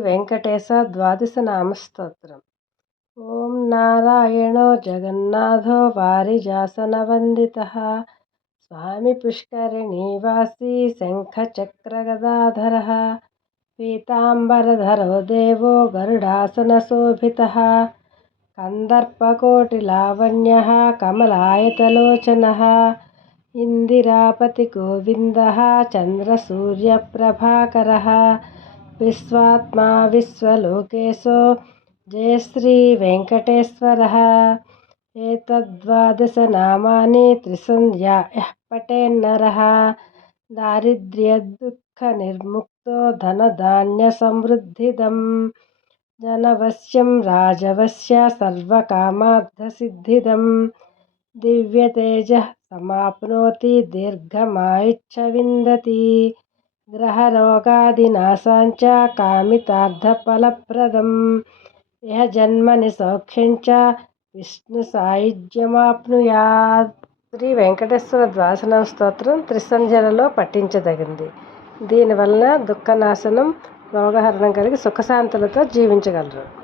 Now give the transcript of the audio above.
వెంకటేశ ద్వాదశ నామస్తోత్రం. ఓం నారాయణో జగన్నాథో వారిజాసన వందిత స్వామి పుష్కరిణీవాసీ శంఖచక్రగదాధర. పీతాంబరధరో దేవో గరుడాసనశోభిత. కందర్పకోటిలావణ్య కమలాయతలోచన. ఇందిరాపతి ఇందిరాపతిగోవింద చంద్రసూర్యప్రభాకర. విశ్వాత్మా విశ్వలోకేశో జయశ్రీ వెంకటేశ్వర ఏతద్వాదశనామాని త్రిసంధ్యా యః పటేన్నరः दारिद्र्यदुःखनिर्मुक्तो धनधान्यसमृद्धिदं जनवश्यं राजवश्य सर्वकामार्थसिद्धिदं दिव्यतेजः समाप्नोति दीर्घमायुच्छविन्दति ग्रहरोगादिनाशाञ्च कामितार्थफलप्रदम् ఇహ జన్మని సౌఖ్యంచ విష్ణు సాయుజ్యమాప్నుయాత్ శ్రీ వెంకటేశ్వర ద్వాసనం స్తోత్రం త్రిసంధ్యలలో పఠించదగింది దీనివలన దుఃఖనాశనం రోగహరణం కలిగి సుఖశాంతులతో జీవించగలరు